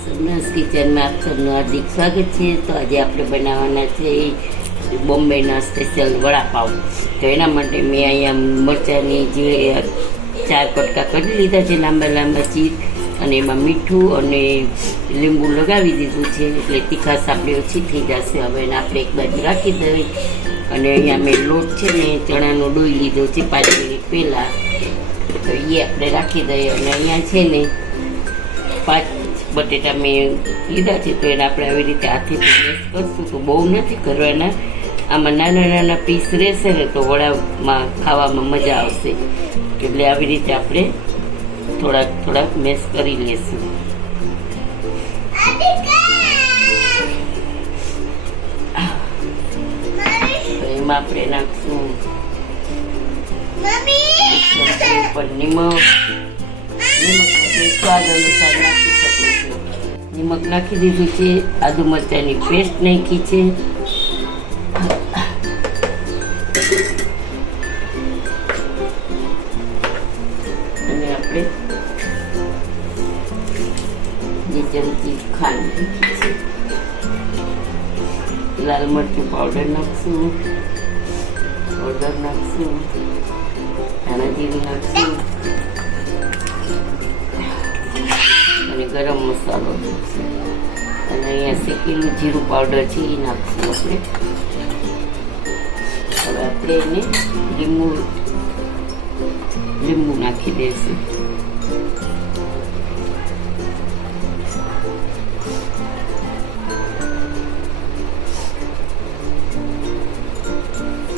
સરસ કિચનમાં આપ સૌનું હાર્દિક સ્વાગત છે. તો આજે આપણે બનાવવાના છે બોમ્બેના સ્પેશિયલ વડાપાઉં તો એના માટે મેં અહીંયા મરચાંની જે ચાર કટકા કરી લીધા છે, લાંબા લાંબા ચીર. અને એમાં મીઠું અને લીંબુ લગાવી દીધું છે. એટલે તીખાશ આપણે ઓછી થઈ જશે. હવે એને આપણે એક બાજુ રાખી દઈએ. અને અહીંયા મેં લોટ છે ને, ચણાનો ડોઈ લીધો છે પાંચ મિનિટ પહેલાં. તો એ આપણે રાખી દઈએ. અને અહીંયા છે ને, પાંચ બટેટા મેં લીધા છે તો એને આપણે આવી રીતે હાથેથી પ્રેસ કરશું તો બહુ નથી કરવાના. આમાં નાના નાના પીસ રહેશે ને તો વડામાં ખાવામાં મજા આવશે. એટલે આવી રીતે આપણે થોડાક થોડાક મેસ કરી લેશું. એમાં આપણે નાખશું ઉપર નિમક. નિમક સ્વાદ અનુસાર નિમક નાખી દીધું છે. આદુ મરચાંની પેસ્ટ નાખી છે. અને આપણે જે ચમચી ખાંડ લાલ મરચું પાવડર નાખશું. પાવડર નાખશું. ધાણા જીરું નાખશું. અને ગરમ મસાલો. અને અહીંયા શેકેલું જીરું પાવડર છે, એ નાખશું આપણે. હવે આપણે એને લીંબુ લીંબુ નાખી દઈશું.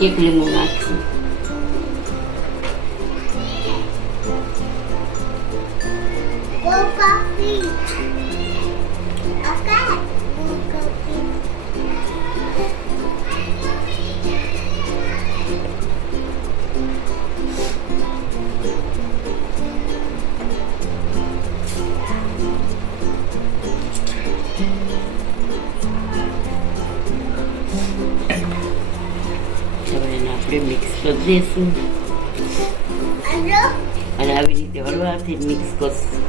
એક લીંબુ નાખશું. કરી અને આવી રીતે હળવાથી જ મિક્સ કરશું.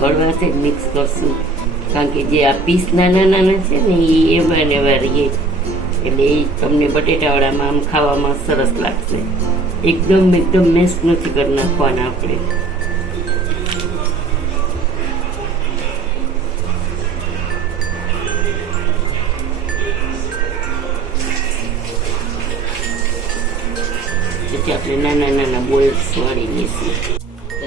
હળવાથી જ મિક્સ કરશું. કારણ કે જે આ પીસ નાના નાના છે ને એ એવા ને એવા રહીએ. એટલે એ તમને બટેટાવાળામાં આમ ખાવામાં સરસ લાગશે. એકદમ એકદમ મેસ નથી કરી નાખવાના આપણે. પછી આપણે નાના નાના બોલ્સ વાળી દઈશું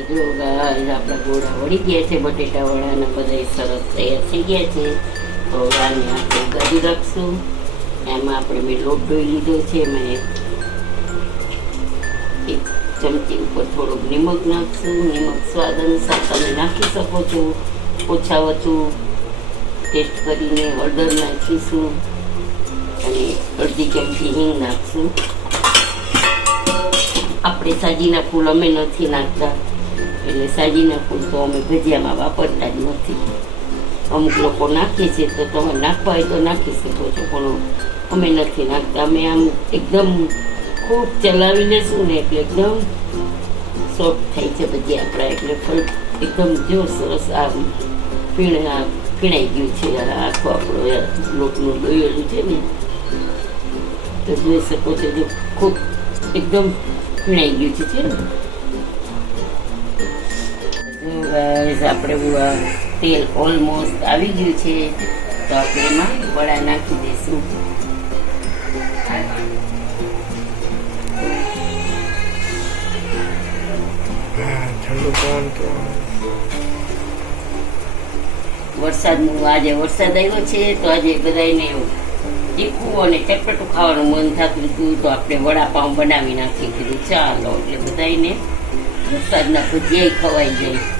જો આપણા ગોળા વળી ગયા છે બટેટા વડાના બધા સરસ તૈયાર થઈ ગયા છે. તો આને આપણે ગાળી રાખશું. એમાં આપણે મેં લોટ ડોઈ લીધો છે મેં એક ચમચી ઉપર થોડુંક નિમક નાખશું. નિમક સ્વાદ અનુસાર તમે નાખી શકો છો. ઓછા ઓછું ટેસ્ટ કરીને હળદર નાખીશું. અને અડધી ચમચી હિંગ નાખશું. સાજીના ફૂલ અમે નથી નાખતા એટલે સાજીના ફૂલ તો અમે ભજીયામાં વાપરતા જ નથી અમુક લોકો નાખે છે તો તમે નાખવા હોય તો નાખી શકો છો પણ અમે નથી નાખતા અમે આમ એકદમ ખૂબ ચલાવી લેશું ને એટલે એકદમ સોફ્ટ થાય છે ભજીયા આપણા એટલે ફળ એકદમ જો સરસ આમ પીણા પીણાઈ ગયું છે આખો આપણો લોટનું દોયેલું છે ને તો જોઈ શકો છો જો ખૂબ એકદમ પીણાઈ ગયું છે છે ને આપણે તેલ ઓલમોસ્ટ આવી ગયું છે. તો આપણે એમાં વડા નાખી દઈશું વરસાદનું આજે વરસાદ આવ્યો છે, તો આજે બધાને તીખું અને ચટપટું ખાવાનું મન થતું હતું, તો આપણે વડાપાઉં બનાવી નાખી કીધું, ચાલો, એટલે બધાને વરસાદના ભજીયા ખવાઈ જાય.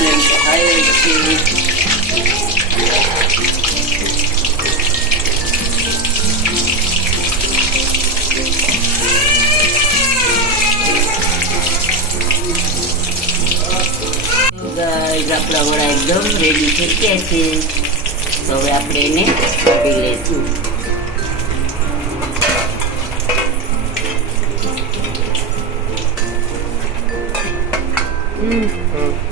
nên sẽ thấy khi રગડા એકદમ રેડી થઈ ગયા છે તો હવે આપણે એને કાઢી લઈશું Mm-hmm.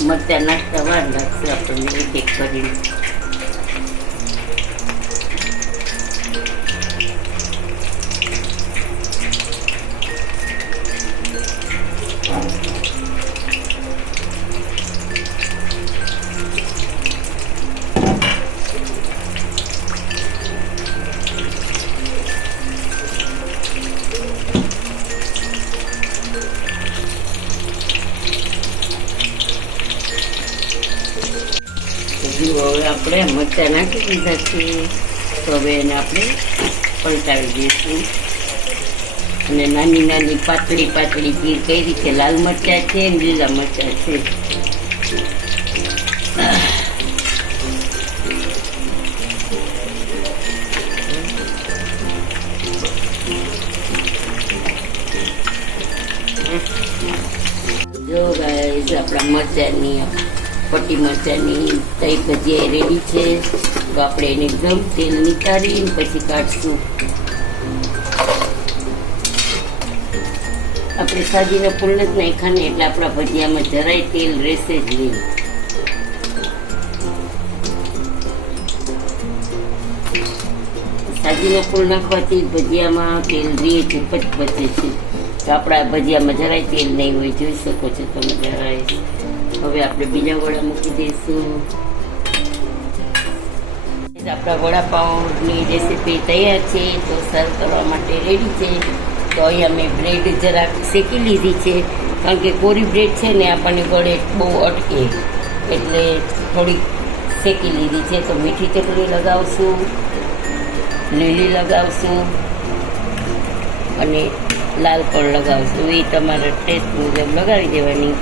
કારણ કે આ મરચાં નાખતા વાર લાગશે આપણને આપણે મરચાં નાખી દીધા છીએ તો હવે એને આપણે પલટાવી દઈશું. અને નાની નાની પાતળી પાતળી પીર કરી છે લાલ મરચાં છે અને લીલા મરચાં છે. જો ગાઈઝ આપણા મરચાંની પટ્ટી મરચાંની તઈ ભજીયા રેડી છે. તો આપણે એને એકદમ તેલ નીકાળી પછી કાઢશું. આપણે સાજીના ફૂલ જ નાખ્યા ને એટલે આપણા ભજીયામાં જરાય તેલ રહેશે જ નહીં. સાજીના ફૂલ નાખવાથી ભજીયામાં તેલ રહે છે પચ પચે છે. આપણા ભજીયામાં જરાય તેલ નહીં હોય, જોઈ શકો છો તમે જરાય. હવે આપણે બીજા વડા મૂકી દઈશું. આપણા વડાપાઉંની રેસીપી તૈયાર છે, તો સર્વ કરવા માટે રેડી છે. તો અહીંયા મેં બ્રેડ જરાક શેકી લીધી છે, કારણ કે કોરી બ્રેડ છે ને આપણને ગળે બહુ અટકે. એટલે થોડીક શેકી લીધી છે, તો મીઠી ચટણી લગાવશું, લીલી લગાવશું. અને લાલ પણ લગાવશું. એ તમારા ટેસ્ટ મુજબ લગાવી દેવાની.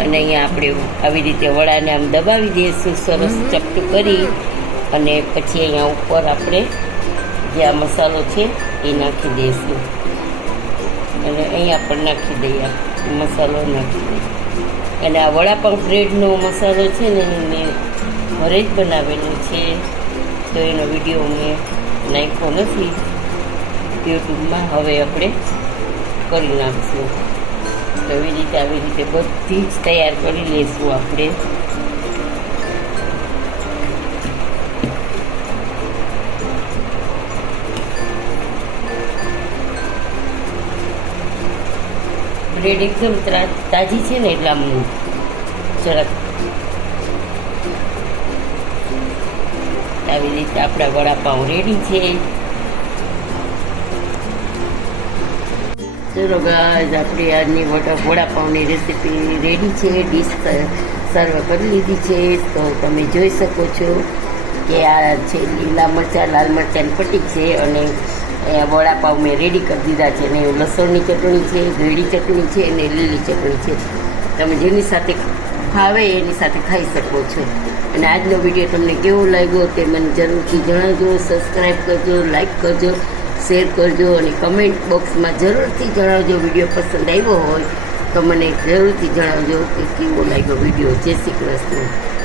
અને અહીંયા આપણે આવી રીતે વડાને આમ દબાવી દઈશું સરસ ચપટું કરી. અને પછી અહીંયા ઉપર આપણે જે આ મસાલો છે એ નાખી દઈશું. અને અહીંયા પણ નાખી દઈએ મસાલો નાખી દઈએ. અને આ વડાપાઉં બ્રેડનો મસાલો છે ને મેં ઘરે જ બનાવેલો છે. તો એનો વીડિયો મેં નાખ્યો નથી. યુટ્યુબમાં હવે આપણે કરી નાખશું. એવી રીતે આવી રીતે બધી જ તૈયાર કરી લઈશું આપણે. બ્રેડ એકદમ તાજી છે ને એટલા જરાક આવી રીતે આપણા વડાપાઉં રેડી છે. ચલો ગાઈઝ આપણી આજની વડાપાઉંની રેસીપી રેડી છે ડીશ સર્વ કરી લીધી છે. તો તમે જોઈ શકો છો કે આ છે લીલા મરચાં, લાલ મરચાંની પટ્ટી છે અને વડાપાઉં મેં રેડી કરી દીધા છે. અને લસણની ચટણી છે ગળી ચટણી છે અને લીલી ચટણી છે. તમે જેની સાથે ખાવે એની સાથે ખાઈ શકો છો. અને આજનો વીડિયો તમને કેવો લાગ્યો તે મને જરૂરથી જણાવજો સબસ્ક્રાઈબ કરજો લાઈક કરજો શેર કરજો અને કમેન્ટ બોક્સમાં જરૂરથી જણાવજો વીડિયો પસંદ આવ્યો હોય તો મને જરૂરથી જણાવજો કે કેવો લાગ્યો વીડિયો. જય શ્રી કૃષ્ણ.